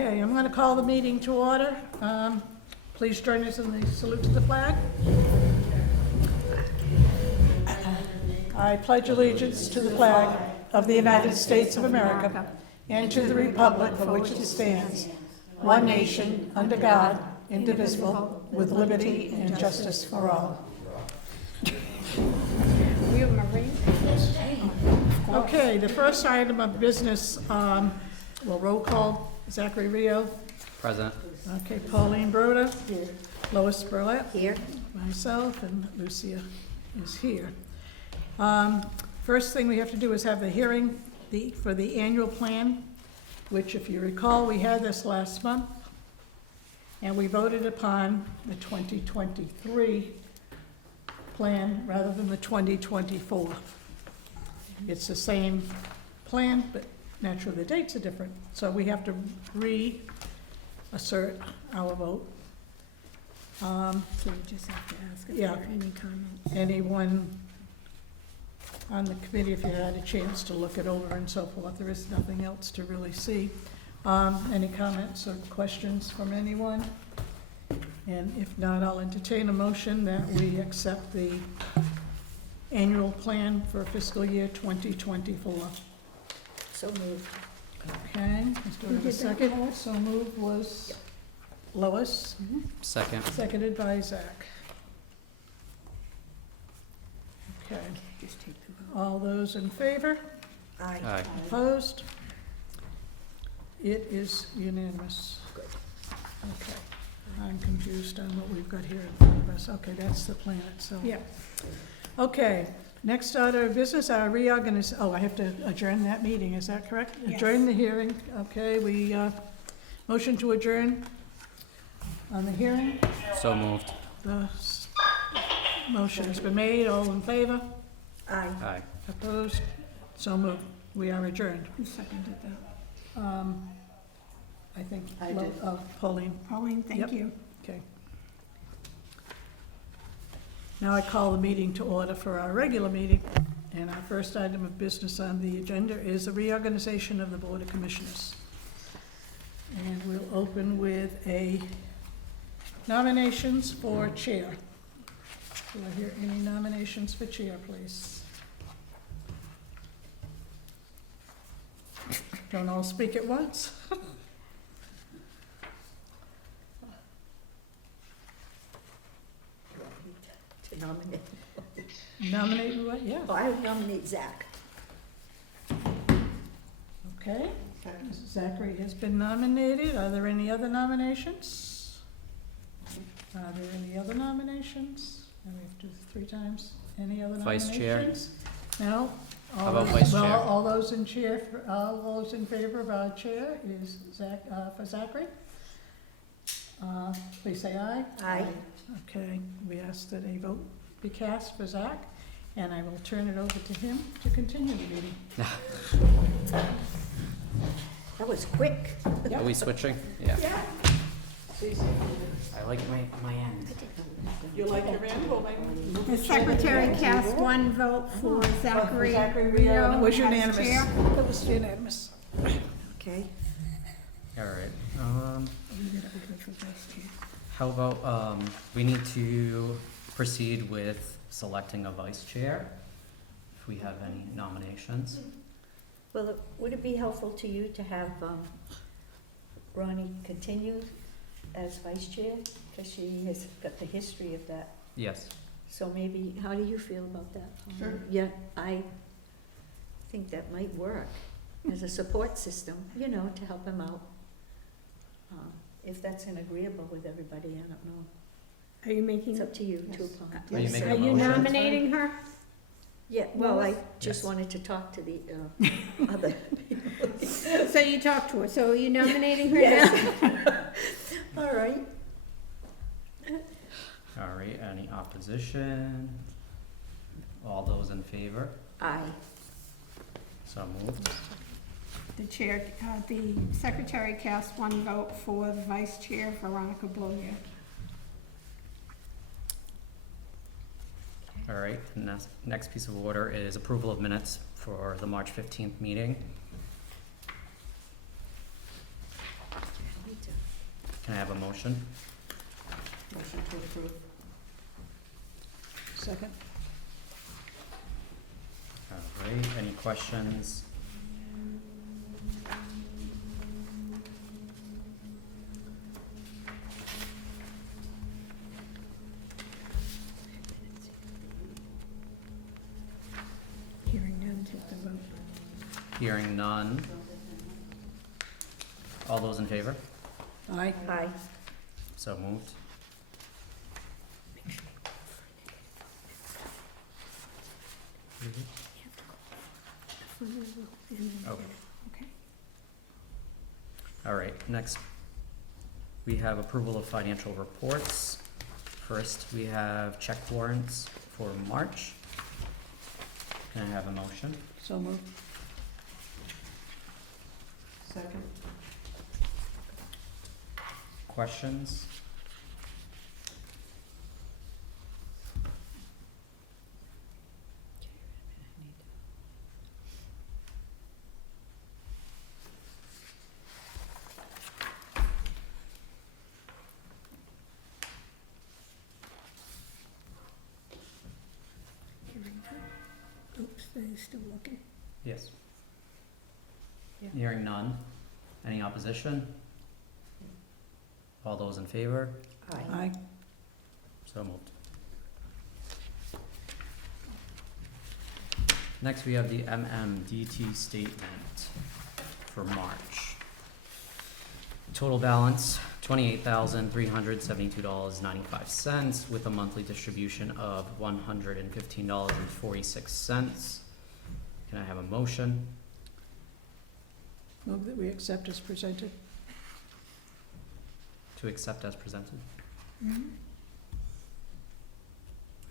Okay, I'm going to call the meeting to order. Please join us in the salute to the flag. I pledge allegiance to the flag of the United States of America and to the republic for which it stands, one nation, under God, indivisible, with liberty and justice for all. Okay, the first item of business, roll call, Zachary Rio. Present. Okay, Pauline Broda. Here. Lois Burlett. Here. Myself, and Lucia is here. First thing we have to do is have the hearing for the annual plan, which, if you recall, we had this last month, and we voted upon the 2023 plan rather than the 2024. It's the same plan, but naturally the dates are different, so we have to reassert our vote. So we just have to ask if Yeah. there are any comments. Anyone on the committee, if you had a chance to look it over and so forth, there is nothing else to really see. Any comments or questions from anyone? And if not, I'll entertain a motion that we accept the annual plan for fiscal year 2024. So moved. Okay, let's do it in a second. So moved was Lois, Second. seconded by Zach. Okay, Just take the vote. all those in favor? Aye. Aye. Opposed? It is unanimous. Good. Okay, I'm confused on what we've got here in front of us. Okay, that's the plan itself. Yeah. Okay, next order of business, our I have to adjourn that meeting, is that correct? Yes. Adjourn the hearing, okay, motion to adjourn on the hearing. So moved. The motion's been made, all in favor? Aye. Aye. Opposed? So moved. We are adjourned. Who seconded that? I think, I did. Pauline, Pauline, Yep. thank you. okay. Now I call the meeting to order for our regular meeting, and our first item of business on the agenda is the reorganization of the Board of Commissioners. And we'll open with a nominations for chair. Do I hear any nominations for chair, please? Don't all speak at once? To nominate. Nominate, what? Yeah, Oh, I would nominate Zach. okay. Zachary has been nominated. Are there any other nominations? Are there any other nominations? And we have to do 3 times. Any other Vice nominations? chair. No? How about vice chair? All those in favor of our chair is for Zachary? Please say aye. Aye. Okay, we ask that a vote be cast for Zach, and I will turn it over to him to continue the meeting. That was quick. Are we switching? Yeah. Please. I like my end. You like your end? The secretary cast one vote for Zachary Rio. It was as unanimous. chair. It was unanimous. Okay. All right. How about, we need to proceed with selecting a vice chair, if we have any nominations. Well, would it be helpful to you to have Ronnie continue as vice chair? Because she has got the history of that. Yes. So maybe, how do you feel about that? Sure. Yeah, I think that might work as a support system, to help him out. If that's agreeable with everybody, I don't know. Are you making, It's up to you to Yes. apply. Are you making are a you motion? nominating her? Yeah, well, I Yes. just wanted to talk to the other people. So you talked to her, so are you nominating her now? All right. All right, any opposition? All those in favor? Aye. So moved. The chair, the secretary cast one vote for the vice chair, Veronica Bloyer. All right, next piece of order is approval of minutes for the March 15th meeting. Can I have a motion? Motion to approve. Second. All right, any questions? Hearing none, take the vote. Hearing none. All those in favor? Aye. Aye. So moved. Okay. Okay. All right, next, we have approval of financial reports. First, we have check warrants for March. Can I have a motion? So moved. Second. Questions? Hearing none. Oops, they're still looking. Yes. Yeah. Hearing none. Any opposition? All those in favor? Aye. So moved. Next, we have the MMDT statement for March. Total balance, $28,372.95, with a monthly distribution of $115.46. Can I have a motion? Move that we accept as presented. To accept as presented? Mhm.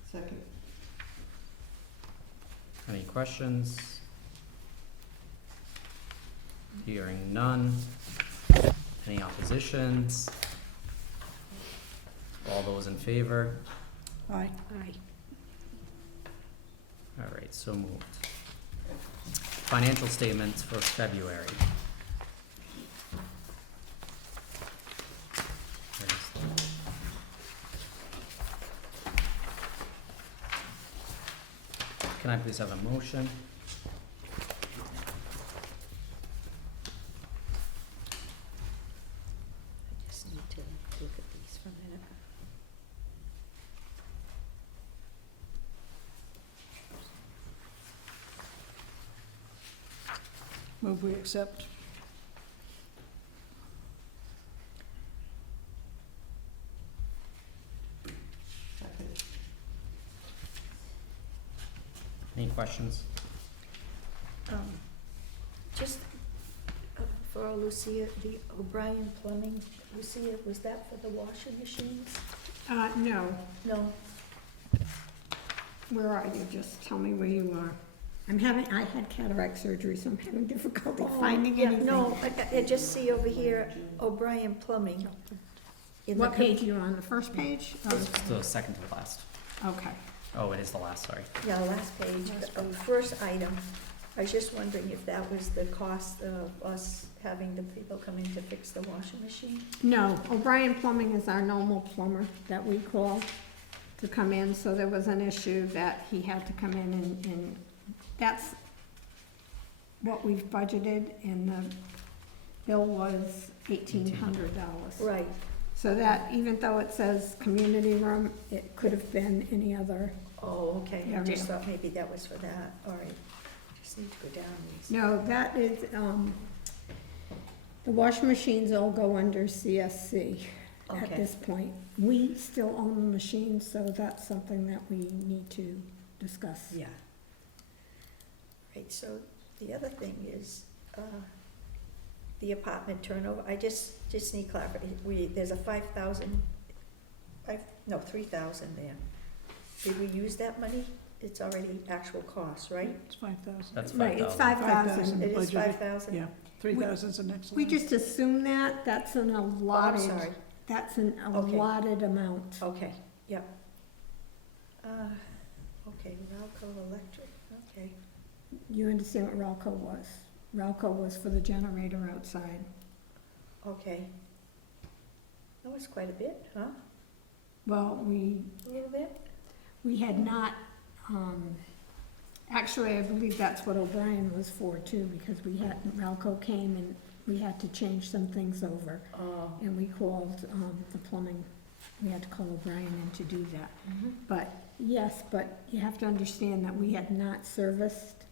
Second. Any questions? Hearing none. Any oppositions? All those in favor? Aye. Aye. All right, so moved. Financial statements for February. Where's the- Can I please have a motion? I just need to look at these for a minute. Move we accept. Second. Any questions? Just for Lucia, the O'Brien Plumbing, Lucia, was that for the washing machines? No, No? where are you? Just tell me where you are. I had cataract surgery, so I'm having difficulty finding Oh, Yeah, anything. no, I just see over here O'Brien Plumbing. in the What page are you on, the first page? It's the second to last. Okay. Oh, it is the last, sorry. Yeah, last page, the first item. I was just wondering if that was the cost of us having the people come in to fix the washing machine? No, O'Brien Plumbing is our normal plumber that we call to come in, so there was an issue that he had to come in and that's what we've budgeted, and the bill was $1,800. Right, So that, even though it says community room, it could have been any other. oh, okay, I Yeah, just yeah. thought maybe that was for that, all right. Just need to go down these. No, that is, the washing machines all go under CSC at Okay. this point. We still own the machines, so that's something that we need to discuss. Yeah. Right, so the other thing is, the apartment turnover, I just need clarification, there's a 5,000, 3,000 there. Did we use that money? It's already actual cost, right? It's 5,000. That's Right, it's 5,000. 5,000. It is budgeted. 5,000? Yeah, 3,000's the next We line. just assume that, that's an Oh, I'm allotted, sorry, that's an Okay. allotted amount. okay, yep. Okay, Ralco Electric, okay. You understand what Ralco was? Ralco was for the generator outside. Okay. That was quite a bit, huh? Well, A little bit? we had not, actually, I believe that's what O'Brien was for too, because Ralco came and we had to change some things over. Oh. And we called, the plumbing, we had to call O'Brien in to do that. Mhm. But, yes, but you have to understand that we had not serviced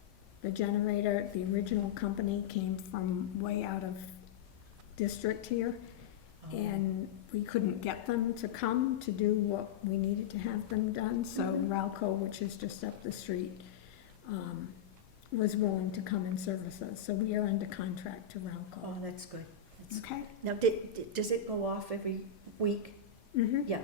the generator. The original company came from way out of district here, Oh. and we couldn't get them to come to do what we needed to have them done. So Mhm. Ralco, which is just up the street, was willing to come and service us. So we are under contract to Oh, Ralco. that's good. That's- Okay? Now, does it go off every week? Mm-hmm. Yeah,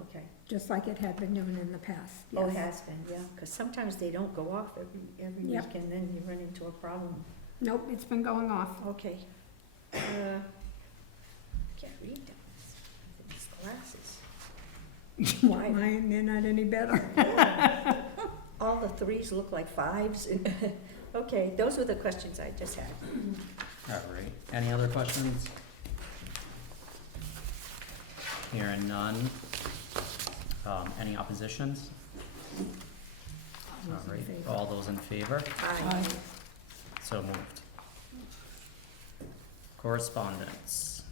okay. Just like it had been doing in the past, Oh, it yes. has been, yeah, because sometimes they don't go off every Yep. week, and then you run into a problem. Nope, it's been going off. Okay. Can't read them. These glasses. Why, mine, they're not any better. All the threes look like fives. Okay, those were the questions I just had. All right, any other questions? Hearing none. Any oppositions? All right, all those in favor? Aye. So moved. Correspondence.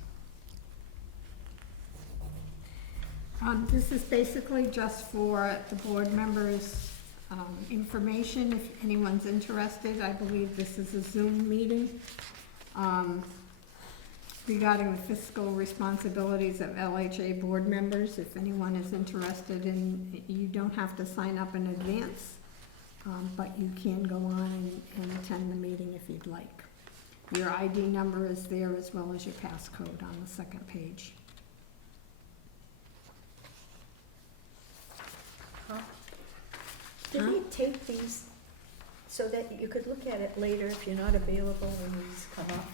This is basically just for the board members' information, if anyone's interested. I believe this is a Zoom meeting regarding the fiscal responsibilities of LHA board members. If anyone is interested in, you don't have to sign up in advance, but you can go on and attend the meeting if you'd like. Your ID number is there as well as your passcode on the second page. Did we tape these so that you could look at it later if you're not available when these come up?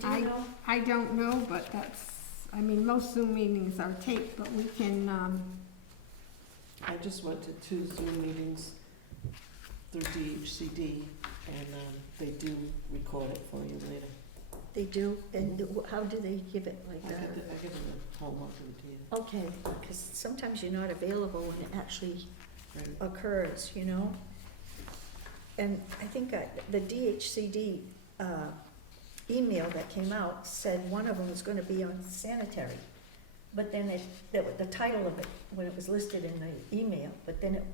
Do you know? I don't know, but that's, I mean, most Zoom meetings are taped, but we can, I just went to 2 Zoom meetings through DHCD, and they do record it for you later. They do, and how do they give it like I that? give them the homework routine. Okay, because sometimes you're not available when it actually Right. occurs, you know? And I think the DHCD email that came out said one of them was gonna be on sanitary. But then the title of it, when it was listed in the email, but then it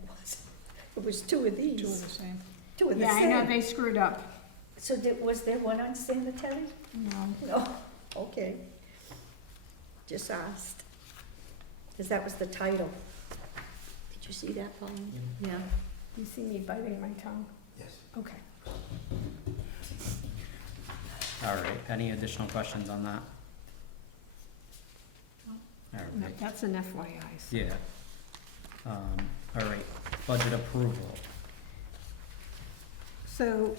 was 2 of these. Two of the same. 2 of the yeah, I know same. they screwed up. So was there one on sanitary? No, No, okay. Just asked. Because that was the title. Did you see that, Pauline? Yeah. you see me biting my tongue? Yes. Okay. All right, any additional questions on that? All No, right, that's an FYI. So. yeah. All right, budget approval. So,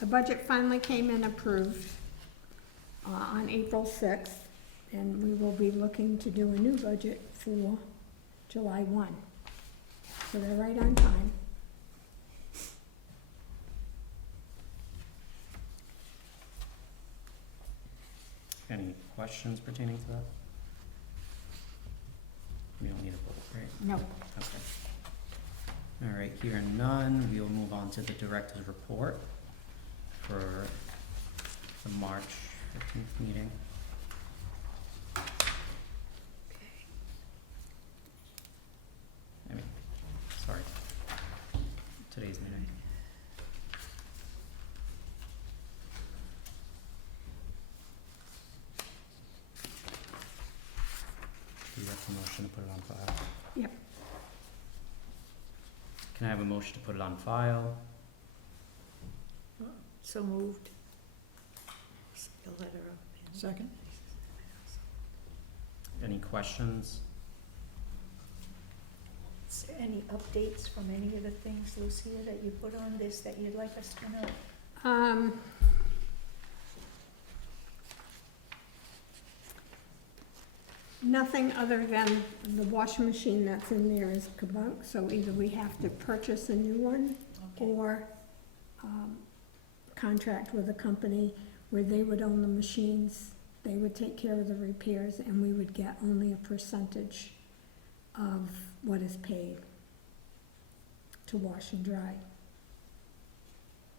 the budget finally came in approved on April 6th, and we will be looking to do a new budget for July 1. So they're right on time. Any questions pertaining to that? We don't need a vote, right? No, Okay. All right, hearing none, we will move on to the director's report for the March 15th meeting. I mean, sorry, today's meeting. Do you have a motion to put it on file? Yep. Can I have a motion to put it on file? So moved. The letter of. Second? Any questions? Is there any updates from any of the things, Lucia, that you put on this that you'd like us to know? Nothing other than the washing machine that's in there is kabunk, so either we have to purchase a new one Okay. or contract with a company where they would own the machines they would take care of the repairs, and we would get only a percentage of what is paid to wash and dry.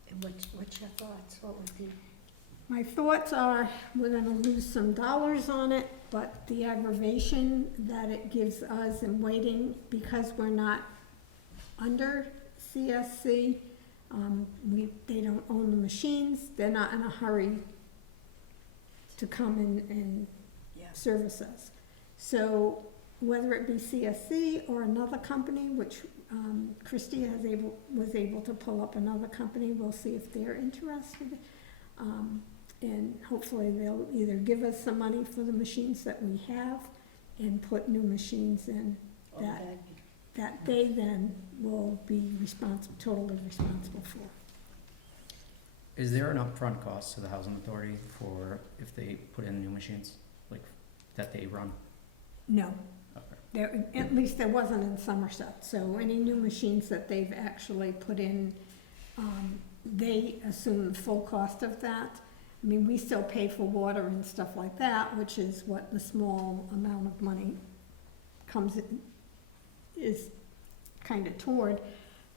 And what's your thoughts? What would be? My thoughts are, we're gonna lose some dollars on it, but the aggravation that it gives us in waiting, because we're not under CSC, they don't own the machines, they're not in a hurry to come and Yeah. service us. So whether it be CSC or another company, which Christie was able to pull up another company, we'll see if they're interested. And hopefully they'll either give us some money for the machines that we have and put new machines in Oh, that, that'd be- that they then will be totally responsible for. Is there an upfront cost to the housing authority for if they put in new machines, like, that they run? No, Okay. there, at least there wasn't in Somerset, so any new machines that they've actually put in, they assume the full cost of that. I mean, we still pay for water and stuff like that, which is what the small amount of money comes in, is kind of toward,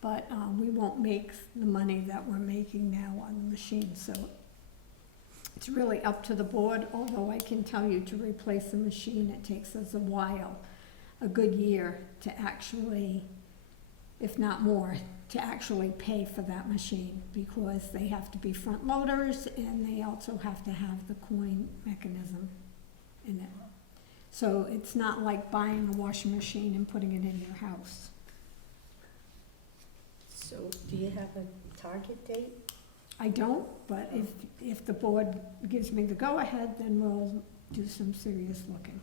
but, we won't make the money that we're making now on the machine, so it's really up to the board, although I can tell you to replace a machine, it takes us a while, a good year to actually, if not more, to actually pay for that machine, because they have to be front loaders and they also have to have the coin mechanism in it. So it's not like buying a washing machine and putting it in your house. So do you have a target date? I don't, but if the board gives me the go-ahead, then we'll do some serious looking.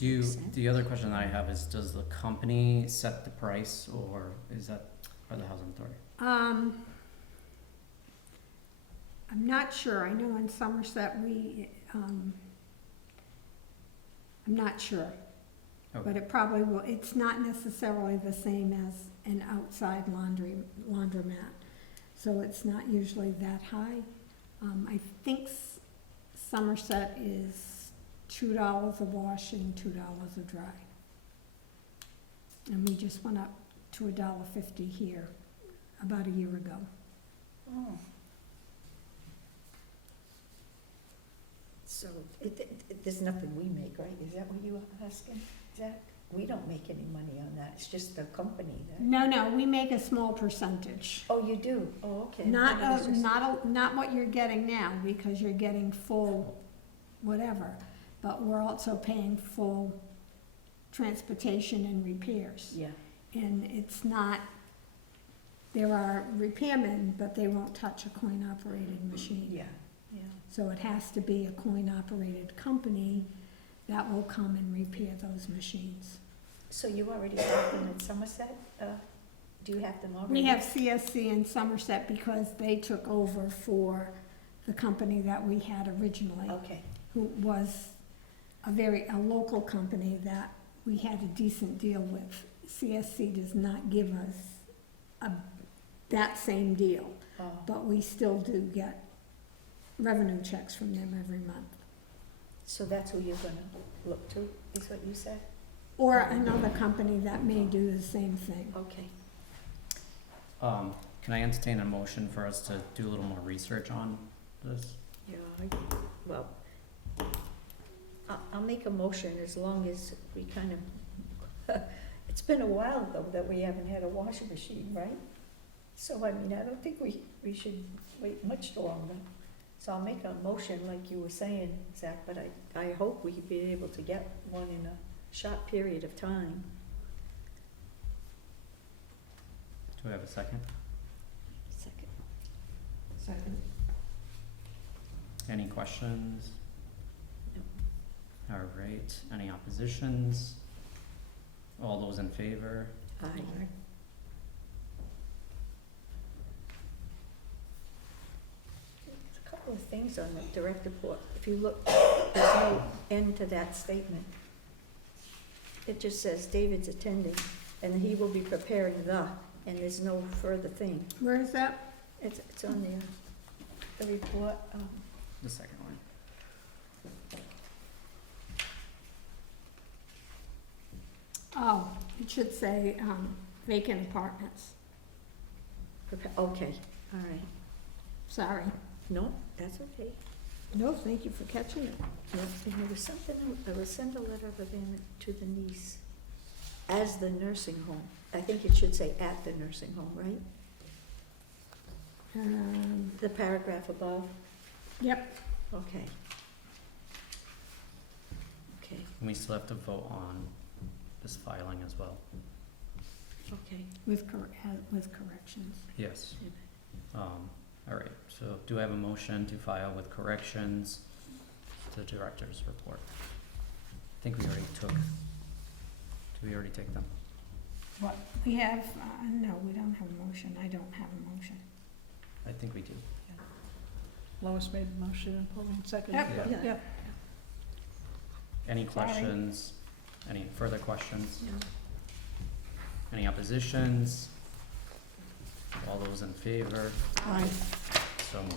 Makes sense. The other question I have is, does the company set the price, or is that by the housing authority? I'm not sure, I know in Somerset I'm not sure. Okay. But it probably will, it's not necessarily the same as an outside laundromat, so it's not usually that high. I think Somerset is $2 a wash and $2 a dry. And we just went up to $1.50 here about a year ago. Oh. So there's nothing we make, right? Is that what you were asking, Zach? We don't make any money on that. It's just the company that. No, we make a small percentage. Oh, you do? Oh, okay. Not, Then it was just- not what you're getting now, because you're getting full whatever, but we're also paying full transportation and repairs. Yeah, And it's not, there are repairmen, but they won't touch a coin-operated machine. yeah. So it has to be a coin-operated company that will come and repair those machines. So you already have them in Somerset? Do you have them already? We have CSC in Somerset because they took over for the company that we had originally, Okay, who was a local company that we had a decent deal with. CSC does not give us that same deal, but we still do get revenue checks from them every month. so that's who you're gonna look to, is what you said? Or another company that may do the same thing. Okay. Can I entertain a motion for us to do a little more research on this? Yeah, well, I'll make a motion as long as we kind of, it's been a while though that we haven't had a washing machine, right? So I mean, I don't think we should wait much longer. So I'll make a motion like you were saying, Zach, but I hope we'll be able to get one in a short period of time. Do we have a second? Second. Second. Any questions? No. All right, any oppositions? All those in favor? Aye. There's a couple of things on the direct report. If you look, there's no end to that statement. It just says David's attending, and he will be preparing and there's no further thing. Where is that? It's on the report, The second one. It should say, vacant apartments. Okay, all right. Sorry. No, that's okay. No, thank you for catching it. Yep, and there was something, I will send a letter of abandonment to the niece as the nursing home. I think it should say at the nursing home, right? The paragraph above, Yep, okay. Okay, And we still have to vote on this filing as well. okay. with corrections. Yes. All right, so do I have a motion to file with corrections to director's report? I think we already took, did we already take them? What, we have, no, we don't have a motion. I don't have a motion. I think we do. Lois made the motion and Pauline seconded. Yep. Yeah. Yeah. Any Sorry. questions? Any further questions? No. Any oppositions? All those in favor? Aye. So moved.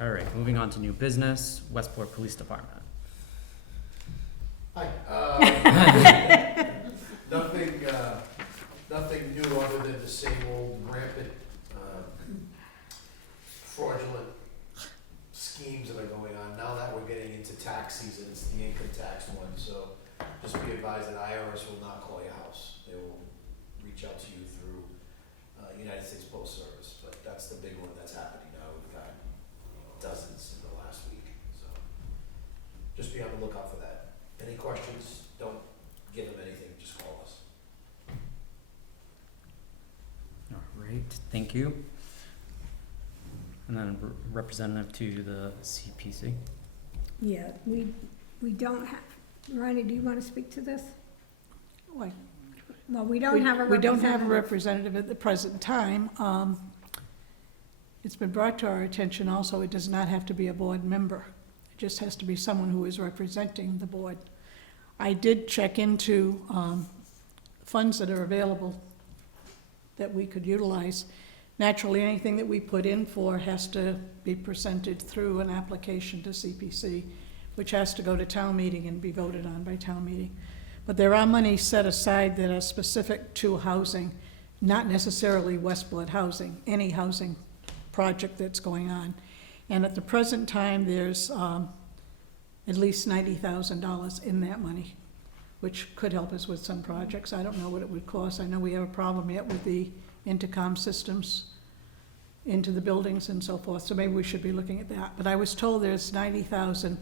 All right, moving on to new business, Westport Police Department. Hi, nothing new other than the same old rampant, fraudulent schemes that are going on. Now that we're getting into tax season, it's the income tax one, so just be advised that IRS will not call your house. They will reach out to you through, United States Post Service, but that's the big one that's happening now. We've got dozens in the last week, so just be on the lookout for that. Any questions, don't give them anything, just call us. All right, thank you. And then representative to the CPC. Yeah, we don't have, Ronnie, do you want to speak to this? Why? Well, we don't have a We don't have a representative. representative at the present time. It's been brought to our attention also, it does not have to be a board member. It just has to be someone who is representing the board. I did check into funds that are available that we could utilize. Naturally, anything that we put in for has to be presented through an application to CPC, which has to go to town meeting and be voted on by town meeting. But there are money set aside that are specific to housing, not necessarily Westport housing, any housing project that's going on. And at the present time, there's at least $90,000 in that money, which could help us with some projects. I don't know what it would cost. I know we have a problem yet with the intercom systems into the buildings and so forth, so maybe we should be looking at that. But I was told there's 90,000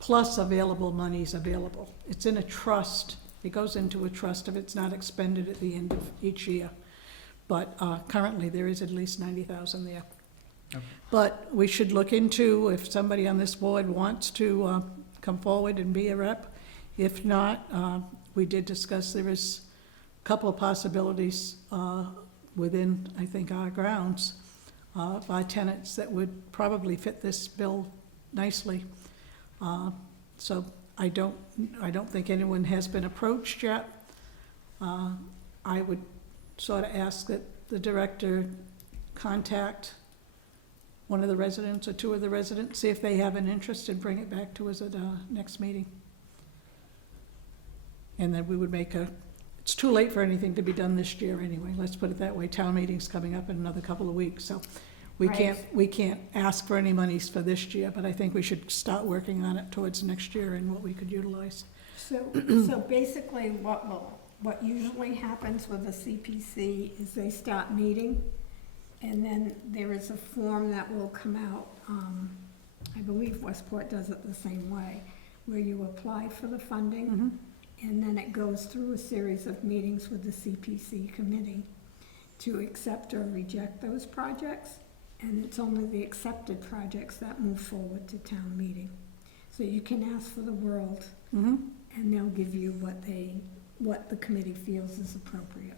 plus available monies available. It's in a trust. It goes into a trust if it's not expended at the end of each year. But currently, there is at least 90,000 there. Okay. But we should look into if somebody on this board wants to come forward and be a rep. If not, we did discuss there is a couple of possibilities within, I think, our grounds by tenants that would probably fit this bill nicely. So I don't think anyone has been approached yet. I would sort of ask that the director contact one of the residents or two of the residents, see if they have an interest, and bring it back to us at our next meeting. And then we would make it's too late for anything to be done this year anyway, let's put it that way. Town meeting's coming up in another couple of weeks, so we can't ask for any monies for this year, but I think we should start working on it towards next year and what we could utilize. So basically, what usually happens with the CPC is they start meeting, and then there is a form that will come out, I believe Westport does it the same way, where you apply for the funding, Mm-hmm. and then it goes through a series of meetings with the CPC committee to accept or reject those projects, and it's only the accepted projects that move forward to town meeting. So you can ask for the world, Mm-hmm. and they'll give you what the committee feels is appropriate.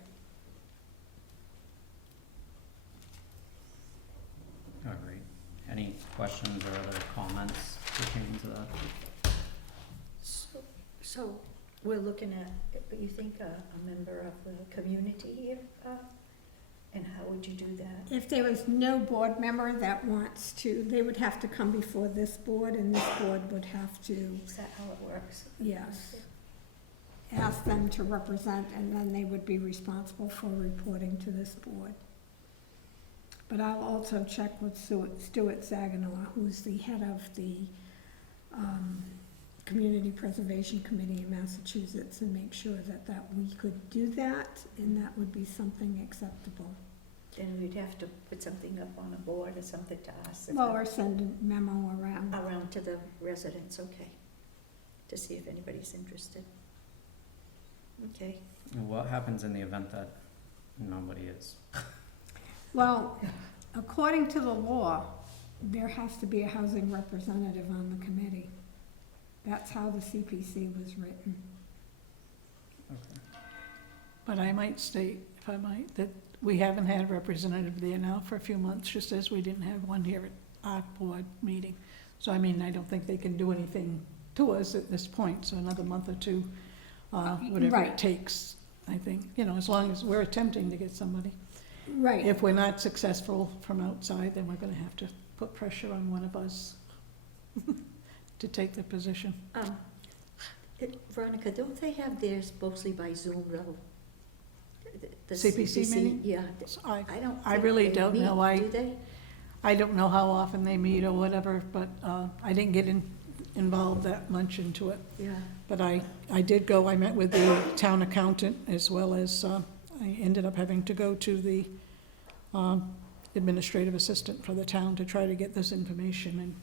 All right. Any questions or other comments pertaining to that? So we're looking at, you think a member of the community here, And how would you do that? If there was no board member that wants to, they would have to come before this board, and this board would have to, Is that how it works? yes, ask them to represent, and then they would be responsible for reporting to this board. But I'll also check with Stuart Saginaw, who's the head of the Community Preservation Committee in Massachusetts, and make sure that we could do that, and that would be something acceptable. Then we'd have to put something up on a board or something to ask. Well, or send a memo around. Around to the residents, okay, to see if anybody's interested. Okay, And what happens in the event that nobody is? Well, according to the law, there has to be a housing representative on the committee. That's how the CPC was written. Okay. But I might state, if I might, that we haven't had a representative there now for a few months, just as we didn't have one here at our board meeting. So I mean, I don't think they can do anything to us at this point, so another month or two, whatever Right. it takes, I think, as long as we're attempting to get somebody. Right. If we're not successful from outside, then we're gonna have to put pressure on one of us to take the position. Veronica, don't they have theirs mostly by Zoom though? The CPC meeting? Yeah, So I don't I think really they don't meet, know. do they? I don't know how often they meet or whatever, but I didn't get involved that much into it. Yeah, But I did go, I met with the town accountant, as well as, I ended up having to go to the administrative assistant for the town to try to get this information, and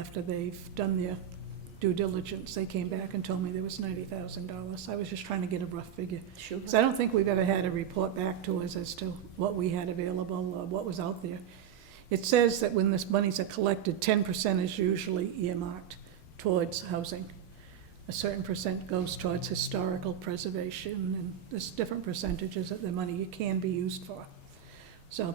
after they've done their due diligence, they came back and told me there was $90,000. I was just trying to get a rough figure. sure. Because I don't think we've ever had a report back to us as to what we had available, or what was out there. It says that when this monies are collected, 10% is usually earmarked towards housing. A certain percent goes towards historical preservation, and there's different percentages of the money can be used for. So,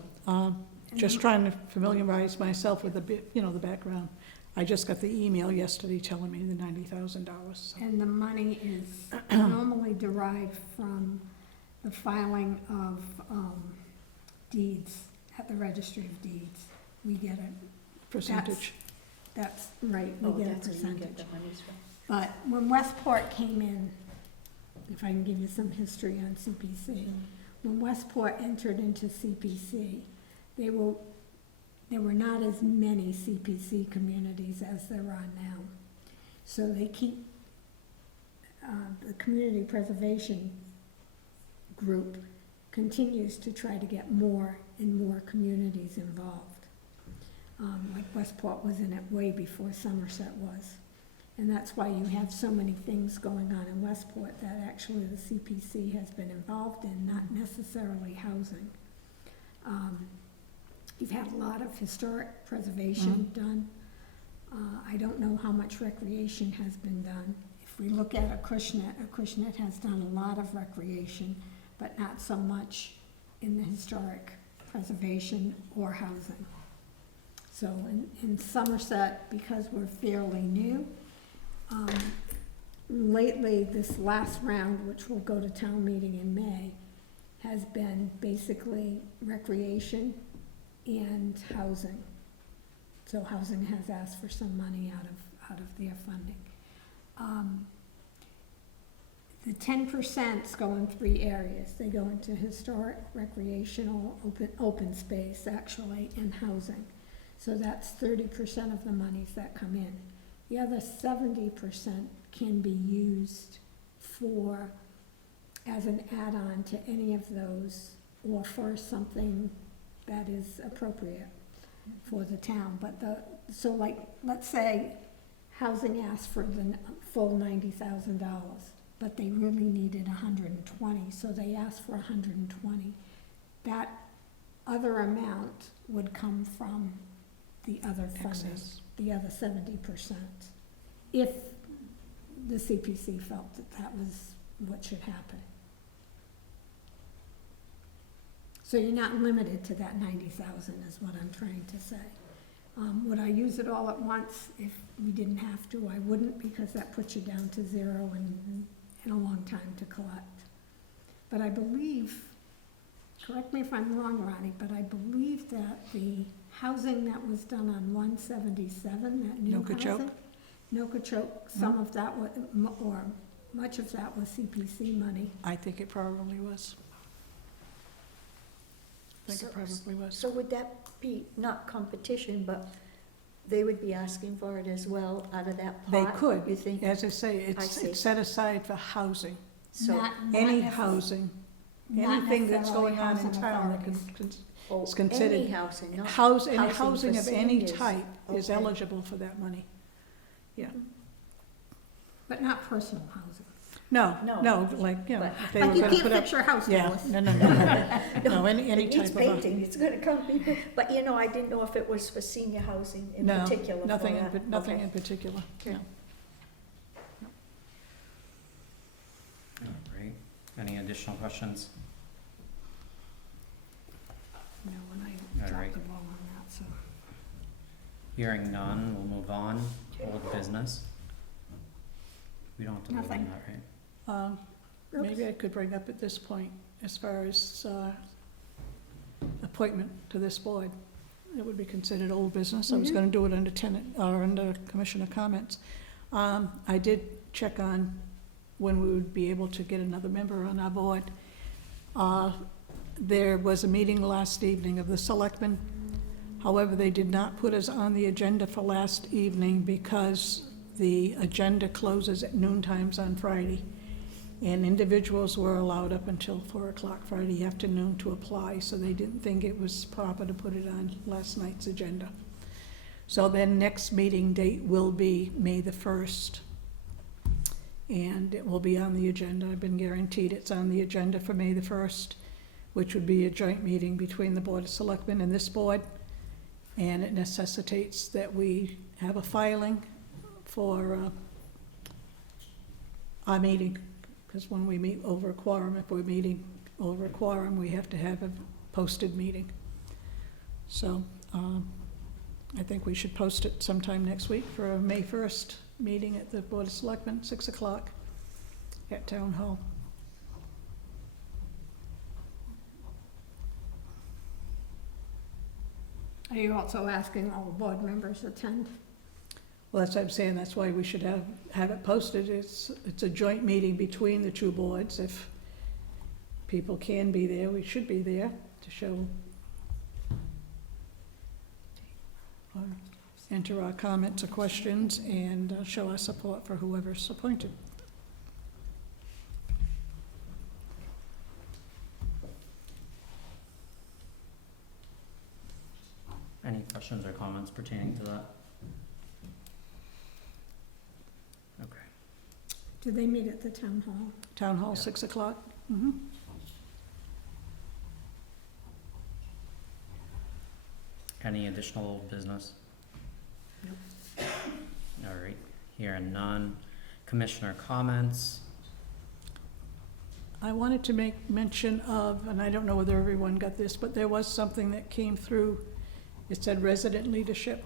just trying to familiarize myself with the the background. I just got the email yesterday telling me the $90,000. And the money is normally derived from the filing of deeds at the Registry of Deeds. We get it, Percentage. that's right, Oh, we get a that's where you get percentage. the monies from. But when Westport came in, if I can give you some history on CPC, when Westport entered into CPC, there were not as many CPC communities as there are now. So they keep, the community preservation group continues to try to get more and more communities involved. Like Westport was in it way before Somerset was. And that's why you have so many things going on in Westport that actually the CPC has been involved in, not necessarily housing. You've had a lot of historic preservation done. I don't know how much recreation has been done. If we look at Acushnet has done a lot of recreation, but not so much in the historic preservation or housing. So in Somerset, because we're fairly new, lately, this last round, which will go to town meeting in May, has been basically recreation and housing. So housing has asked for some money out of their funding. The 10% go in 3 areas. They go into historic, recreational, open space, actually, and housing. So that's 30% of the monies that come in. The other 70% can be used as an add-on to any of those, or for something that is appropriate for the town. But so like, let's say housing asked for the full $90,000, but they really needed 120, so they asked for 120. That other amount would come from the other funding, Excess. the other 70%, if the CPC felt that that was what should happen. So you're not limited to that 90,000 is what I'm trying to say. Would I use it all at once? If we didn't have to, I wouldn't, because that puts you down to 0 and a long time to collect. But I believe, correct me if I'm wrong, Ronnie, but I believe that the housing that was done on 177, that new Nokichoke? housing. Nokichoke, some of that was, or much of that was CPC money. I think it probably was. I think it So- probably was. So would that be not competition, but they would be asking for it as well out of that They pot? could. You think? As I say, I see. it's set aside for housing, So, Not any necess- housing, not anything that's necessarily going on in housing town that authorities. can, oh, it's considered any housing, not any housing housing for of any seniors. type is Okay. eligible for that money. But not personal housing. No, No. no, like, you know, But- if they Like were you gonna can't put up. fix your house, Yeah, Lois. no, no, any It type needs of a, painting, it's gonna come, but you know, I didn't know if it was for senior housing in no, particular. for nothing, that. nothing Okay. in particular, Okay. no. All right, any additional questions? No, when I All right. dropped the ball on that, so. Hearing none, we'll move on. Old business. We don't have to vote on Nothing. that, right? Maybe I could bring up at this point, as far as, appointment to this board. It would be considered old business. I was Mhm. gonna do it under tenant, or under commissioner comments. I did check on when we would be able to get another member on our board. There was a meeting last evening of the selectmen. However, they did not put us on the agenda for last evening because the agenda closes at noon times on Friday. And individuals were allowed up until 4 o'clock Friday afternoon to apply, so they didn't think it was proper to put it on last night's agenda. So their next meeting date will be May the 1st. And it will be on the agenda. I've been guaranteed it's on the agenda for May the 1st, which would be a joint meeting between the Board of Selectmen and this board. And it necessitates that we have a filing for our meeting. Because when we meet over a quorum, if we're meeting over a quorum, we have to have a posted meeting. So, I think we should post it sometime next week for a May 1st meeting at the Board of Selectmen, 6 o'clock at Town Hall. Are you also asking all the board members to attend? Well, that's what I'm saying, that's why we should have it posted. It's a joint meeting between the two boards. If people can be there, we should be there to show, or enter our comments or questions and show our support for whoever's appointed. Any questions or comments pertaining to that? Okay. Do they meet at the town hall? Town Hall, Yeah. 6 o'clock? Mm-hmm. Any additional old business? All right, hearing none. Commissioner comments? I wanted to make mention of, and I don't know whether everyone got this, but there was something that came through. It said resident leadership.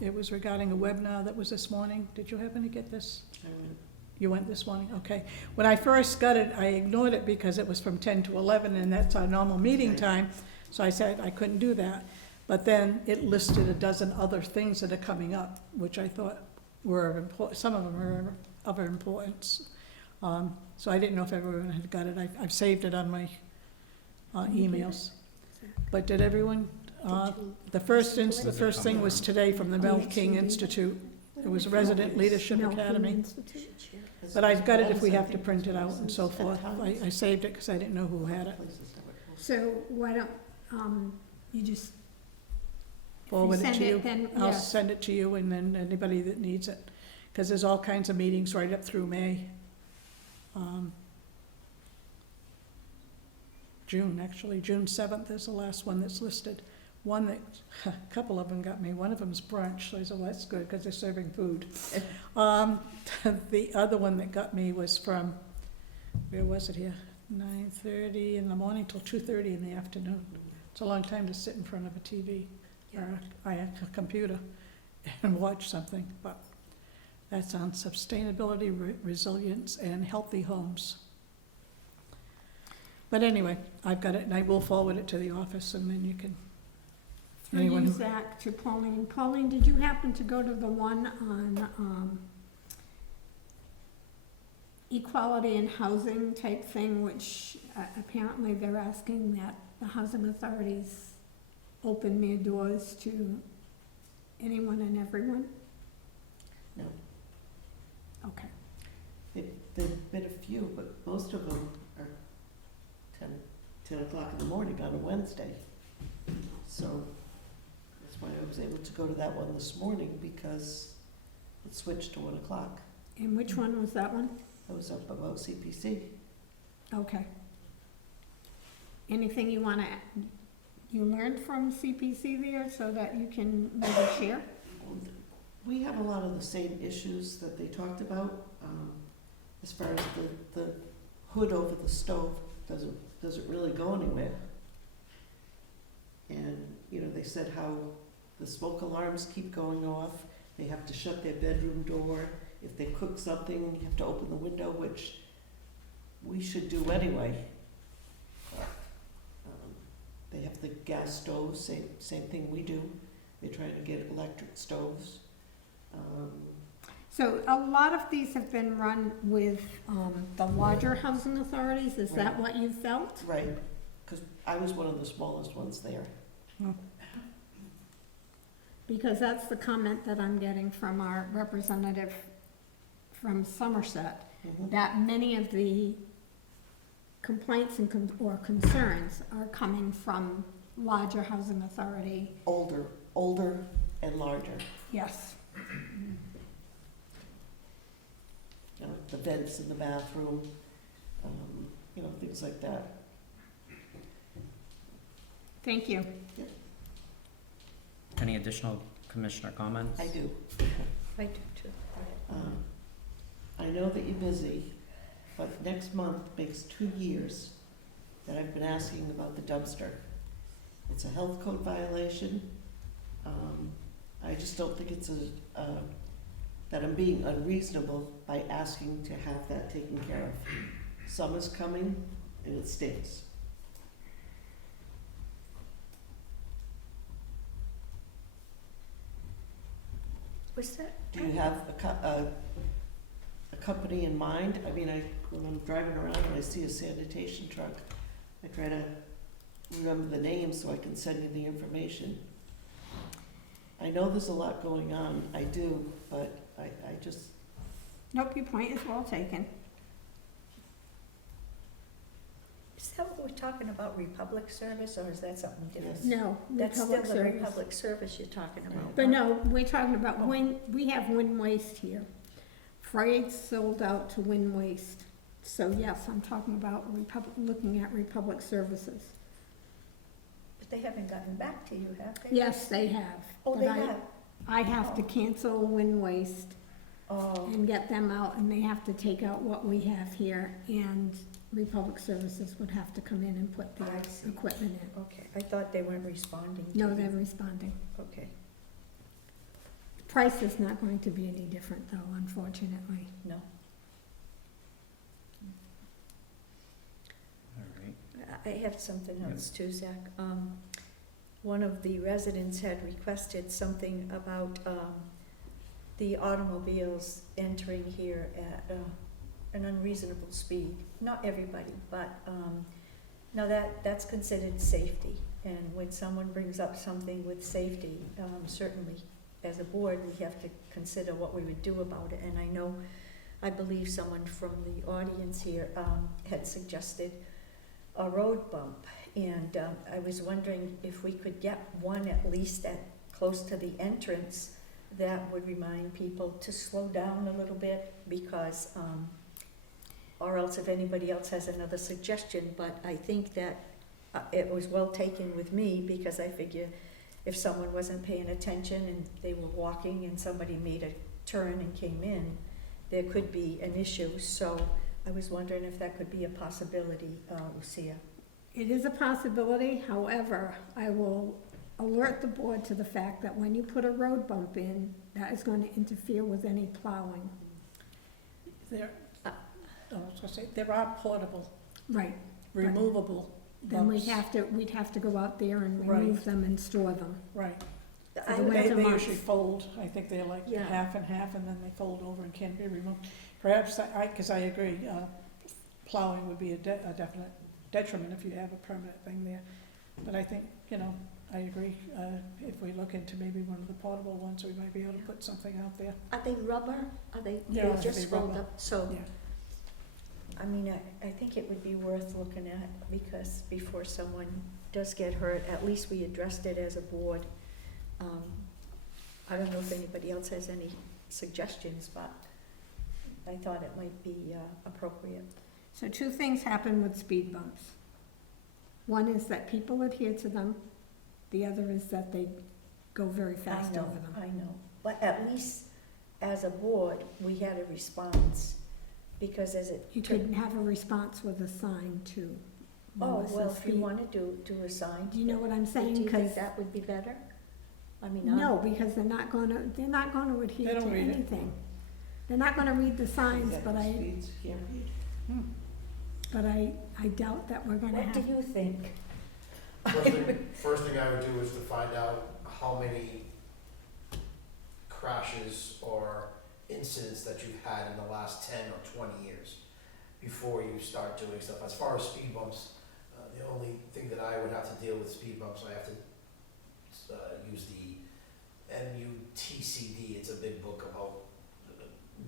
It was regarding a webinar that was this morning. Did you happen to get this? I went, You went this morning? Okay. When I first got it, I ignored it because it was from 10 to 11, and that's our normal meeting Right. time. So I said I couldn't do that. But then it listed a dozen other things that are coming up, which I thought were of some of them are of importance. So I didn't know if everyone had got it. I've saved it on my emails. But did everyone, the first thing was today from the Mel King Institute. It was Resident Leadership Milton Academy. Institute? But I've got it if we have to print it out and so forth. I saved it because I didn't know who had it. places that were close. So why don't, you just Forward it send to you. it, then, I'll yes. send it to you and then anybody that needs it. Because there's all kinds of meetings right up through May. June, actually, June 7th is the last one that's listed. One that, a couple of them got me, one of them's brunch, so I said, well, that's good, because they're serving food. The other one that got me was from, where was it here? 9:30 in the morning till 2:30 in the afternoon. It's a long time to sit in front of a TV or a computer and watch something, but that's on sustainability, resilience, and healthy homes. But anyway, I've got it, and I will forward it to the office, and then you can, Through anyone you, who, Zach, to Pauline. Pauline, did you happen to go to the one on, equality in housing type thing, which apparently they're asking that the housing authorities open their doors to anyone and everyone? No. Okay. There've been a few, but most of them are 10 o'clock in the morning on a Wednesday. So that's why I was able to go to that one this morning, because it switched to 1 o'clock. And which one was that one? I was up about CPC. Okay. Anything you wanna, you learned from CPC there so that you can maybe share? We have a lot of the same issues that they talked about, as far as the hood over the stove doesn't really go anywhere. And, you know, they said how the smoke alarms keep going off, they have to shut their bedroom door, if they cook something, you have to open the window, which we should do anyway. They have the gas stoves, same thing we do, they're trying to get electric stoves. So a lot of these have been run with the larger housing authorities, is that Right. what you felt? Right, because I was one of the smallest ones there. Because that's the comment that I'm getting from our representative from Somerset, that many of the complaints and or concerns are coming from larger housing authority. Older and larger. Yes. You know, the vents in the bathroom, you know, things like that. Thank you. Any additional commissioner comments? I do. I do too. I know that you're busy, but next month makes 2 years that I've been asking about the dumpster. It's a health code violation. I just don't think it's that I'm being unreasonable by asking to have that taken care of. Summer's coming and it stinks. Was that? Do you have a company in mind? I mean, when I'm driving around and I see a sanitation truck, I try to remember the name so I can send you the information. I know there's a lot going on, I do, but I just, Nope, your point is well taken. Is that what we're talking about, Republic Service, or is that something different? Yes. No, That's still Republic the Service. Republic Service you're talking about. But no, we're talking about we have Wind Waste here. Freight's sold out to Wind Waste. So yes, I'm talking about looking at Republic Services. But they haven't gotten back to you, have they? Yes, they have. Oh, they but have? I have to cancel Wind Waste Oh, and get them out, and they have to take out what we have here, and Republic Services would have to come in and put their I see. equipment in. okay. I thought they weren't responding to No, you. they're responding. Okay, Price is not going to be any different, though, unfortunately. no. All right. I have something else too, Zach. One of the residents had requested something about, the automobiles entering here at, an unreasonable speed. Not everybody, but, now that's considered safety. And when someone brings up something with safety, certainly as a board, we have to consider what we would do about it. And I believe someone from the audience here, had suggested a road bump. And I was wondering if we could get one at least close to the entrance that would remind people to slow down a little bit, because, or else if anybody else has another suggestion, but I think that it was well taken with me, because I figure if someone wasn't paying attention and they were walking and somebody made a turn and came in, there could be an issue. So I was wondering if that could be a possibility, Lucia. It is a possibility, however, I will alert the board to the fact that when you put a road bump in, that is going to interfere with any plowing. there, I was gonna say, there are portable Right. removable Then bumps. we'd have to go out there and Right. remove them and store them. Right. I the would- winter They months. usually fold, I think they're like Yeah. half and half, and then they fold over and can be removed. Perhaps, because I agree, plowing would be a definite detriment if you have a permanent thing there. But I think, I agree, if we look into maybe one of the portable ones, we might be able to put something out there. Are they rubber? Are they Yeah, they just they fold rubber. up? So, Yeah. I mean, I think it would be worth looking at, because before someone does get hurt, at least we addressed it as a board. I don't know if anybody else has any suggestions, but I thought it might be appropriate. So two things happen with speed bumps. One is that people adhere to them, the other is that they go very fast I know, over them. I know, but at least as a board, we had a response, because as it. You could have a response with a sign too. Oh, Melissa, well, if you speed- want to do a sign. Do you know what I'm Do saying? you think Because, that would be better? I mean, no, because they're not gonna adhere They don't to read it. anything. They're not gonna read the signs, but Executive speeds can't read. I doubt that we're gonna what do have. you think? First thing I would do is to find out how many crashes or incidents that you've had in the last 10 or 20 years before you start doing stuff. As far as speed bumps, the only thing that I would have to deal with speed bumps, I have to use the MUTCD. It's a big book about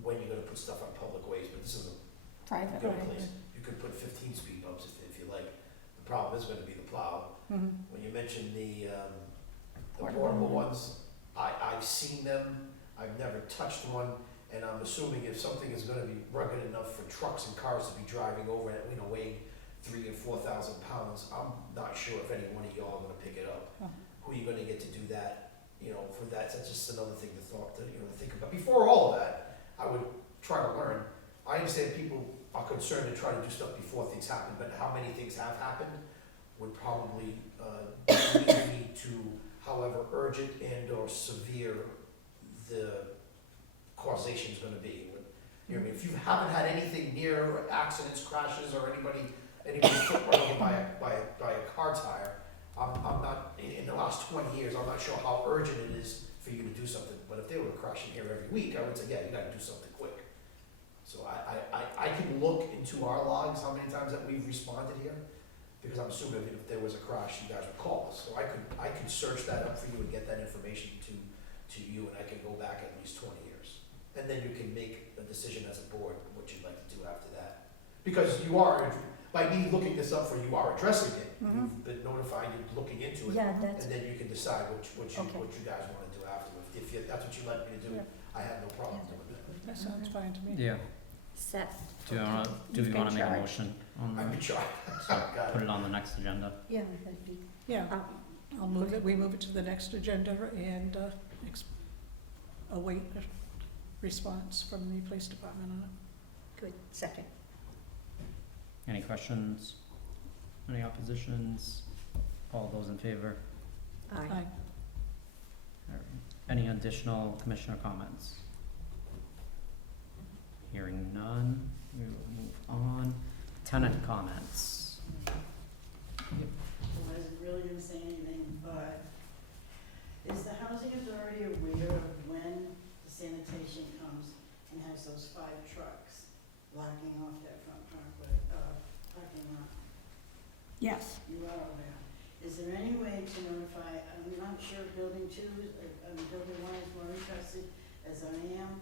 when you're gonna put stuff on public ways, but this is a Private good way. place. You could put 15 speed bumps if you like. The problem is gonna be the plow. Mhm. When you mentioned the Portable portable ones. ones, I've seen them, I've never touched one, and I'm assuming if something is gonna be rugged enough for trucks and cars to be driving over it, weighing 3,000 or 4,000 pounds, I'm not sure if any one of y'all are gonna pick it up. Oh. Who are you gonna get to do that, for that? That's just another thing to think about. Before all of that, I would try to learn. I understand people are concerned to try to do stuff before things happen, but how many things have happened would probably lead me to however urgent and or severe the causation is gonna be. If you haven't had anything near accidents, crashes, or anybody's foot running by a car tire, I'm not, in the last 20 years, I'm not sure how urgent it is for you to do something. But if they were crashing here every week, I would say, yeah, you gotta do something quick. So I can look into our logs, how many times that we've responded here, because I'm assuming if there was a crash, you guys would call us. So I could search that up for you and get that information to you, and I could go back at least 20 years. And then you can make a decision as a board, what you'd like to do after that. Because you are, by me looking this up for you, are addressing it. Mhm. You've been notified, you're looking into it. Yeah, that's, And then you can decide what Okay. you guys wanna do afterwards. If that's what you'd like me to do, Yeah. I have no problem doing that. That sounds fine to me. Yeah, set. do we You've been wanna make a charged. motion on I've that? been trying. So Got put it. it on the next agenda. Yeah, that'd be, Yeah, uh, I'll move it, we move it to the next agenda and await a response from the police department on it. good, second. Any questions? Any oppositions? All those in favor? Aye. Aye. Alright. Any additional commissioner comments? Hearing none, we will move on. Tenant comments. I wasn't really gonna say anything, but is the housing authority aware of when the sanitation comes and has those 5 trucks blocking off that front parking lot? Yes, You are aware. Is there any way to notify, I'm not sure if building 2, building 1 is more interested as I am,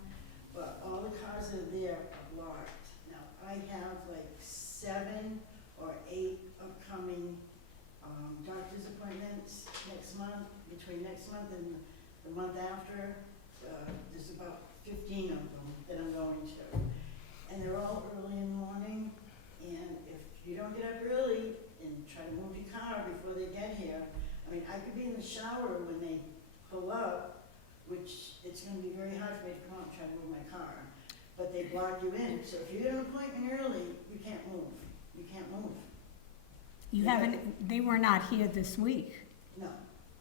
but all the cars that are there are blocked. Now, I have like 7 or 8 upcoming doctor's appointments next month, between next month and the month after. There's about 15 of them that I'm going to. And they're all early in the morning, and if you don't get up early and try to move your car before they get here, I mean, I could be in the shower when they pull up, which it's gonna be very hard for me to come out and try to move my car. But they block you in, so if you get an appointment early, you can't move. You can't move. you haven't, they were not here this week. No,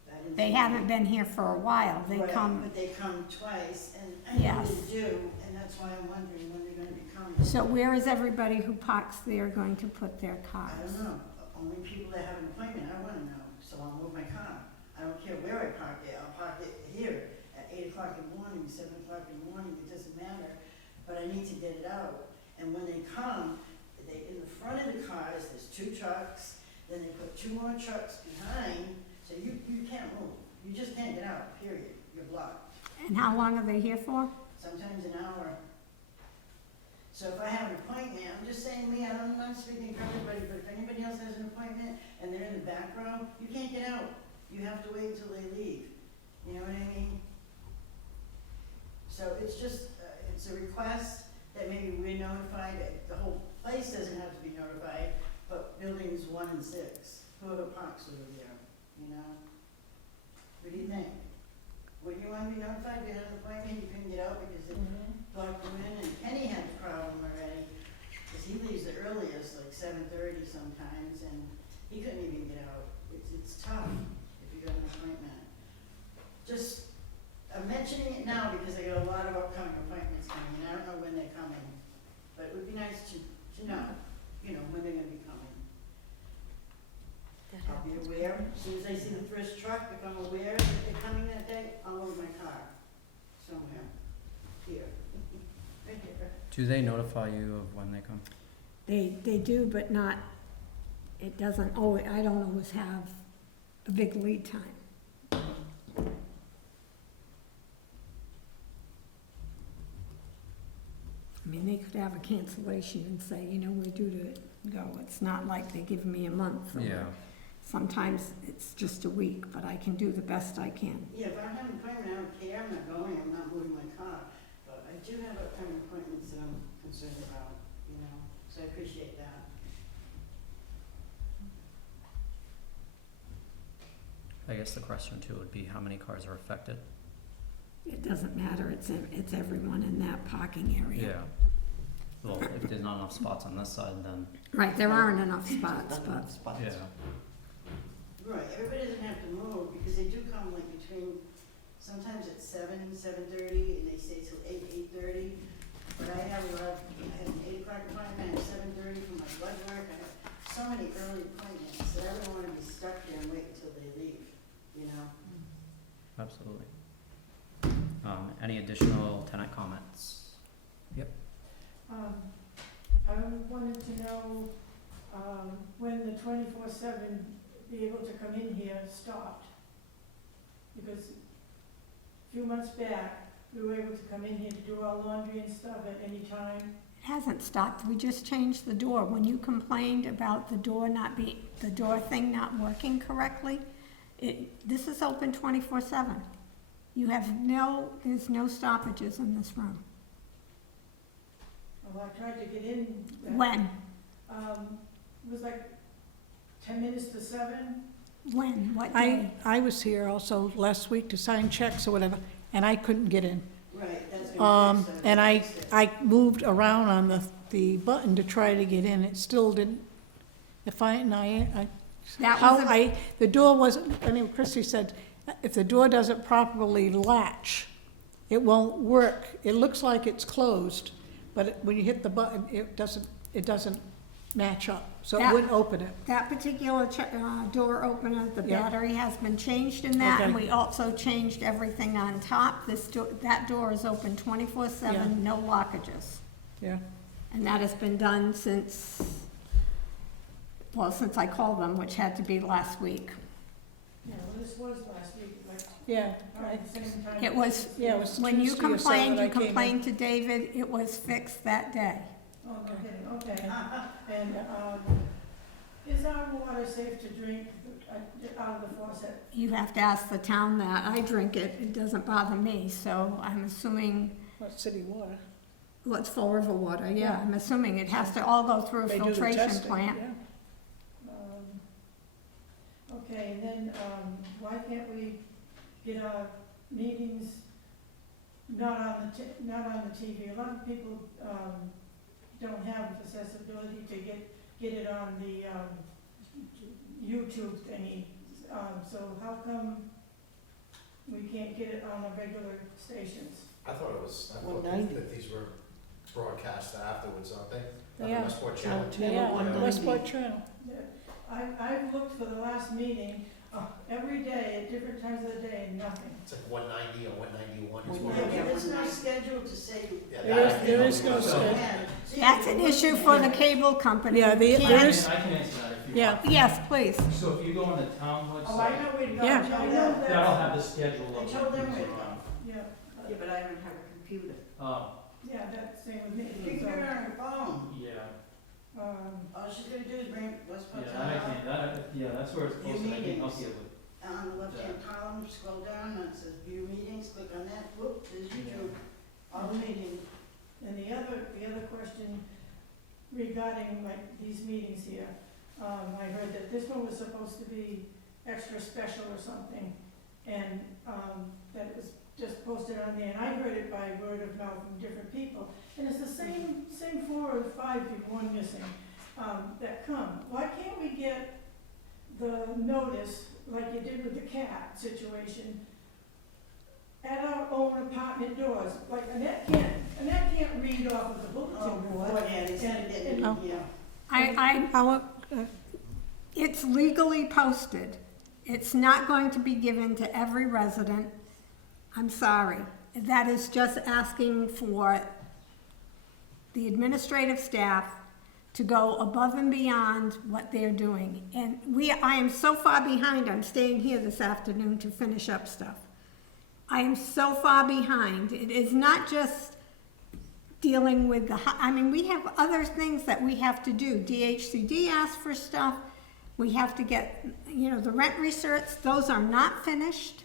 that didn't. They see haven't them. been here for a while, they Right, come, but they come twice, and I know Yes. they do, and that's why I'm wondering when they're gonna be coming. so where is everybody who parks there going to put their I cars? don't know, only people that have an appointment, I wanna know, so I'll move my car. I don't care where I park it, I'll park it here at 8 o'clock in the morning, 7 o'clock in the morning, it doesn't matter, but I need to get it out. And when they come, in the front of the cars, there's 2 trucks, then they put 2 more trucks behind, so you can't move. You just can't get out, period, you're blocked. And how long are they here for? Sometimes an hour. So if I have an appointment, I'm just saying me, I'm not speaking for everybody, but if anybody else has an appointment and they're in the back row, you can't get out. You have to wait until they leave. You know what I mean? So it's just, it's a request that maybe we're notified, the whole place doesn't have to be notified, but buildings 1 and 6, whoever parks over there, you know? What do you think? Would you want to be notified, you had an appointment, you couldn't get out because they blocked you in, and Kenny had a problem already, because he leaves the earliest, like 7:30 sometimes, and he couldn't even get out. It's tough if you got an appointment. Just, I'm mentioning it now because I got a lot of upcoming appointments coming, and I don't know when they're coming, but it would be nice to know, when they're gonna be coming. That I'll be happens. aware, as soon as I see the first truck, if I'm aware that they're coming that day, I'll load my car somewhere, here, right here. Do they notify you of when they come? They do, but not, it doesn't always, I don't always have a big lead time. I mean, they could have a cancellation and say, we're due to go. It's not like they give me a month. or- Yeah, Sometimes it's just a week, but I can do the best I can. Yeah, if I don't have an appointment, I don't care, I'm not going, I'm not moving my car, but I do have upcoming appointments that I'm concerned about, so I appreciate that. I guess the question too would be how many cars are affected? It doesn't matter, it's everyone in that parking area. Well, if there's not enough spots on this side, then, Right, there aren't enough spots, but Spots. yeah. Right, everybody doesn't have to move, because they do come like between, sometimes at 7:30, and they stay till 8:30. But I have I have an 8 o'clock appointment at 7:30 for my blood work, I have so many early appointments, that I don't wanna be stuck there and wait until they leave, Absolutely. Any additional tenant comments? I wanted to know, when the 24/7 be able to come in here stopped. Because a few months back, we were able to come in here to do our laundry and stuff at any time. it hasn't stopped. We just changed the door. When you complained about the door thing not working correctly, this is open 24/7. There's no stoppages in this room. Well, I tried to get in. When? It was like 10 minutes to 7. When? What day? I was here also last week to sign checks or whatever, and I couldn't get in. Right, that's gonna fix it. And I Fix it. moved around on the button to try to get in, it still didn't. The door wasn't, anyway, Christie said, if the door doesn't properly latch, it won't work. It looks like it's closed, but when you hit the button, it doesn't match up, so it That- wouldn't open it. That particular door opener, the Yeah. battery has been changed in that, and Okay. we also changed everything on top. That door is open 24/7, no lockages. Yeah, And that has been done since I called them, which had to be last week. Yeah, well, this was last week, like, yeah, around the same time. It was, yeah, it was when you Tuesday or so complained, that I you came in. complained to David, it was fixed that day. Oh, no kidding, okay. And, is our water safe to drink out of the faucet? You have to ask the town that. I drink it, it doesn't bother me, so I'm assuming, Well, city water. well, it's Fall River water, yeah. Yeah. I'm assuming it has to all go through a They do the filtration testing, plant. yeah. Okay, and then, why can't we get our meetings not on the TV? A lot of people, don't have accessibility to get it on the, YouTube thingy. So how come We can't get it on the regular stations. I thought it was, I thought 190. that these were broadcast afterwards, aren't they? They On the are. Westport Channel. Channel Yeah, 190. Westport Channel. I've looked for the last meeting, every day, at different times of the day, and nothing. It's like 190 or 191 is Yeah, what Yeah, it but is. it's not scheduled to say. Yeah, There that is- I can't there is remember. no So- schedule. That's an issue for the cable company. Yeah, the- Can't- there is- I can answer that if you Yeah. want. Yes, please. So if you go on the town Oh, I website, know where to go, Yeah. I know that'll that, have the schedule I of told them who's we'd around. yeah, Yeah, but I don't have a computer. yeah, that's the same with me, You can so, do it on your phone. Yeah, All she's gonna do is bring Westport yeah, that I Channel can, yeah, that's where it's View posted, I can help meetings. you with. on the left-hand column, scroll down, and it says view meetings, click on that, whoop, there's YouTube, all the meetings. and the other question regarding like these meetings here, I heard that this one was supposed to be extra special or something, and, that it was just posted on there, and I heard it by word of mouth from different people, and it's the same 4 or 5 people, one missing, that come. Why can't we get the notice, like you did with the cat situation, at our own apartment doors? Like Annette can't read off of the bulletin board. Yeah, they said it, And- Oh. yeah. It's legally posted. It's not going to be given to every resident. I'm sorry. That is just asking for the administrative staff to go above and beyond what they're doing. And I am so far behind, I'm staying here this afternoon to finish up stuff. I am so far behind. It is not just dealing with we have other things that we have to do. DHCD asks for stuff. We have to get, the rent research, those are not finished.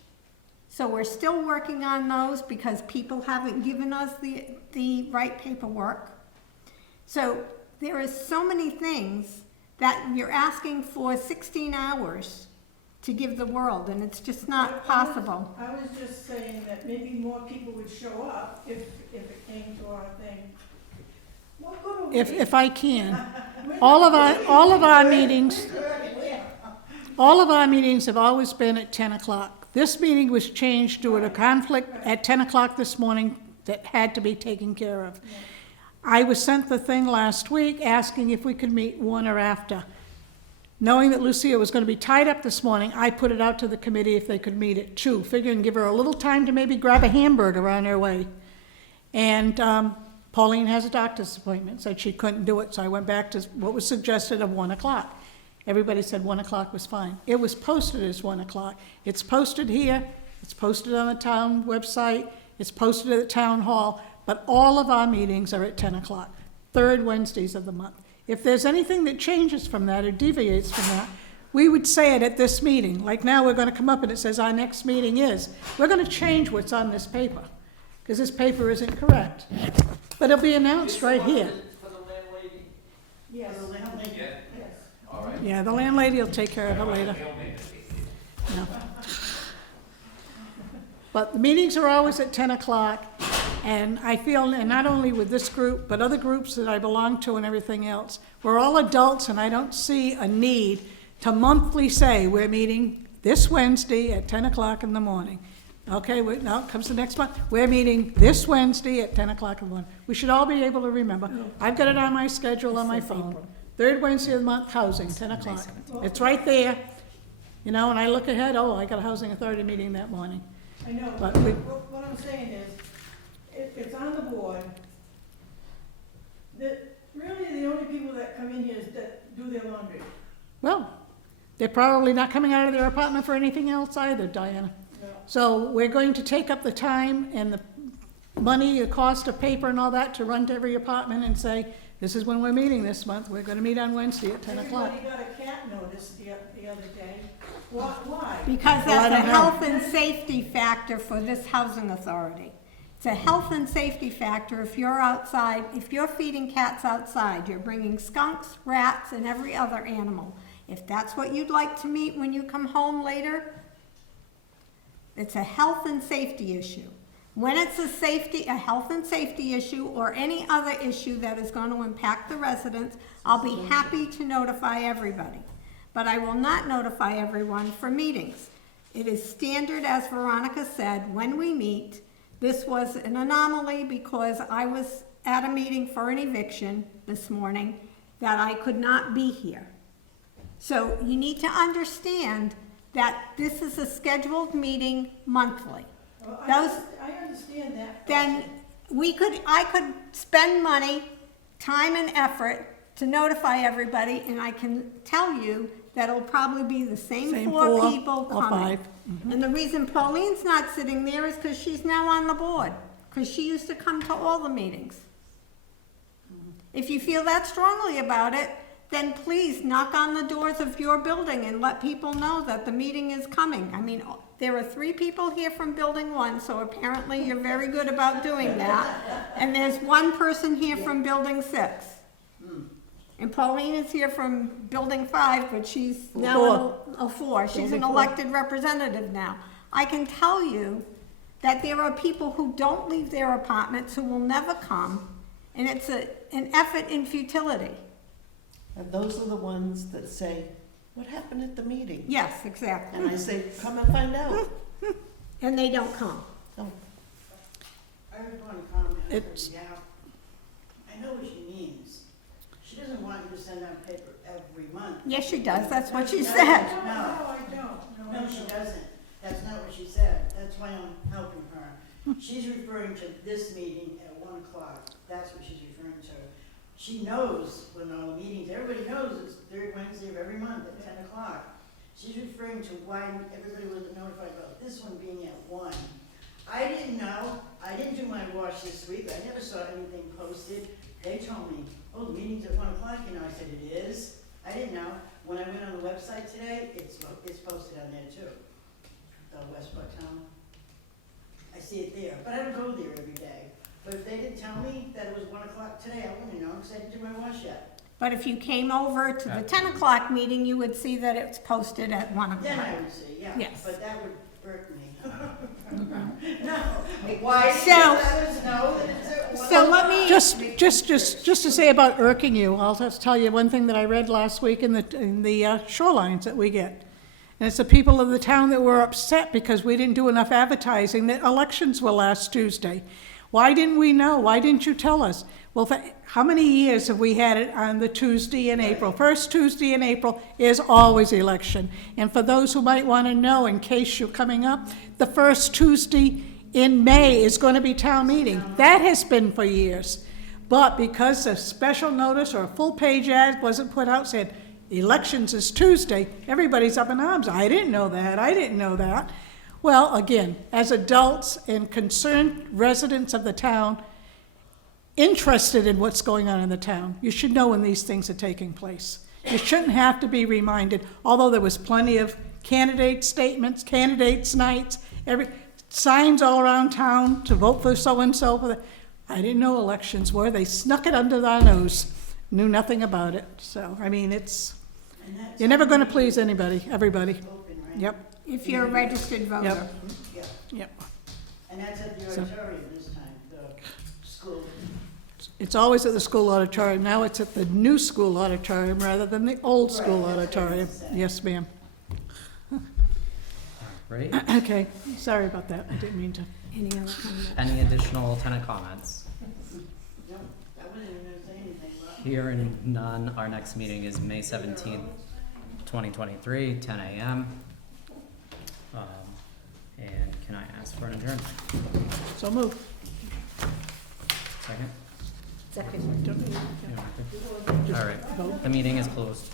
So we're still working on those because people haven't given us the right paperwork. So there is so many things that you're asking for 16 hours to give the world, and it's just not possible. I was just saying that maybe more people would show up if it came to our thing. What good are we? If I can, all of our meetings, all of our meetings have always been at 10 o'clock. This meeting was changed due to a conflict at 10 o'clock this morning that had to be taken care of. I was sent the thing last week asking if we could meet 1 or after. Knowing that Lucia was going to be tied up this morning, I put it out to the committee if they could meet at 2, figuring give her a little time to maybe grab a hamburger on her way. And Pauline has a doctor's appointment, said she couldn't do it, so I went back to what was suggested of 1 o'clock. Everybody said 1 o'clock was fine. It was posted as 1 o'clock. It's posted here, it's posted on the town website, it's posted at the town hall, but all of our meetings are at 10 o'clock, third Wednesdays of the month. If there's anything that changes from that or deviates from that, we would say it at this meeting. Like now, we're gonna come up and it says our next meeting is. We're gonna change what's on this paper, because this paper isn't correct. But it'll be announced right here. For the landlady? Yes, So they don't make- yes. All right. Yeah, the landlady will take care of it later. No. But the meetings are always at 10 o'clock, and I feel, and not only with this group, but other groups that I belong to and everything else, we're all adults, and I don't see a need to monthly say, we're meeting this Wednesday at 10 o'clock in the morning. Okay, now comes the next month, we're meeting this Wednesday at 10 o'clock in the morning. We should all be able to remember. I've got it on my schedule on my phone. Third Wednesday of the month, housing, 10 o'clock. It's right there, and I look ahead, I got a housing authority meeting that morning. I know, But but we- what I'm saying is, it's on the board, that really the only people that come in here is that do their laundry. Well, they're probably not coming out of their apartment for anything else either, Diana. No. So we're going to take up the time and the money, the cost of paper and all that to run to every apartment and say, this is when we're meeting this month, we're gonna meet on Wednesday at 10 o'clock. Everybody got a cat notice the other day. Why? Because Well, I that's a don't know. health and safety factor for this housing authority. It's a health and safety factor if you're outside, if you're feeding cats outside, you're bringing skunks, rats, and every other animal. If that's what you'd like to meet when you come home later, it's a health and safety issue. When it's a health and safety issue or any other issue that is going to impact the residents, I'll be happy to notify everybody. But I will not notify everyone for meetings. It is standard, as Veronica said, when we meet. This was an anomaly because I was at a meeting for an eviction this morning that I could not be here. So you need to understand that this is a scheduled meeting monthly. Well, Those- I understand that. Then I could spend money, time and effort to notify everybody, and I can tell you that it'll probably be the same Same four four people or coming. five. And the reason Pauline's not sitting there is because she's now on the board, because she used to come to all the meetings. If you feel that strongly about it, then please knock on the doors of your building and let people know that the meeting is coming. I mean, there are 3 people here from Building 1, so apparently you're very good about doing that. And there's 1 person here from Building 6. And Pauline is here from Building 5, but she's now a 4. She's Building an 4. elected representative now. I can tell you that there are people who don't leave their apartments, who will never come, and it's an effort in futility. And those are the ones that say, what happened at the meeting? Yes, exactly. And I say, come and find out. And they don't come. Oh, I just want to comment on her It's- behalf. I know what she means. She doesn't want you to send out paper every month. Yes, she does, that's what she No, said. No, I don't. No, she doesn't. That's not what she said. That's why I'm helping her. She's referring to this meeting at 1 o'clock. That's what she's referring to. She knows when all the meetings, everybody knows it's third Wednesday of every month at 10 o'clock. She's referring to why everybody wasn't notified about this one being at 1. I didn't know. I didn't do my wash this week. I never saw anything posted. They told me, oh, the meeting's at 1 o'clock, you know. I said, it is? I didn't know. When I went on the website today, it's posted on there too. The Westport Town. I see it there, but I don't go there every day. But if they didn't tell me that it was 1 o'clock today, I wouldn't know, because I didn't do my wash yet. But if you came over to the 10 o'clock meeting, you would see that it's posted at 1 Then o'clock. I would see, yeah. Yes. But that would hurt me. No. Why didn't you So- let us know that it's at 1 So o'clock? let me, Just to say about irking you, I'll just tell you one thing that I read last week in the shorelines that we get. And it's the people of the town that were upset because we didn't do enough advertising that elections were last Tuesday. Why didn't we know? Why didn't you tell us? Well, for how many years have we had it on the Tuesday in April? First Tuesday in April is always election. And for those who might want to know, in case you're coming up, the first Tuesday in May is going to be town meeting. That has been for years. But because a special notice or a full-page ad wasn't put out saying, elections is Tuesday, everybody's up in arms. I didn't know that. I didn't know that. Well, again, as adults and concerned residents of the town, interested in what's going on in the town, you should know when these things are taking place. You shouldn't have to be reminded, although there was plenty of candidate statements, candidates' nights, signs all around town to vote for so-and-so. I didn't know elections were. They snuck it under our nose, knew nothing about it. So, I mean, And that's you're never going to please everybody. open, right? Yep, if you're a registered voter. Yeah. yep. And that's at the So- auditorium this time, the school. It's always at the school auditorium. Now it's at the new school auditorium rather than the old school Right, that's what auditorium. it said. Yes, ma'am. Ready? Okay, sorry about that. I didn't mean to. Any other comments? Any additional tenant comments? No, I wasn't even gonna say anything, but. Hearing none, our next meeting is May 17th, 2023, 10 a.m. And can I ask for an adjournment? So move. Second? Second. You want to? All right, the meeting is closed.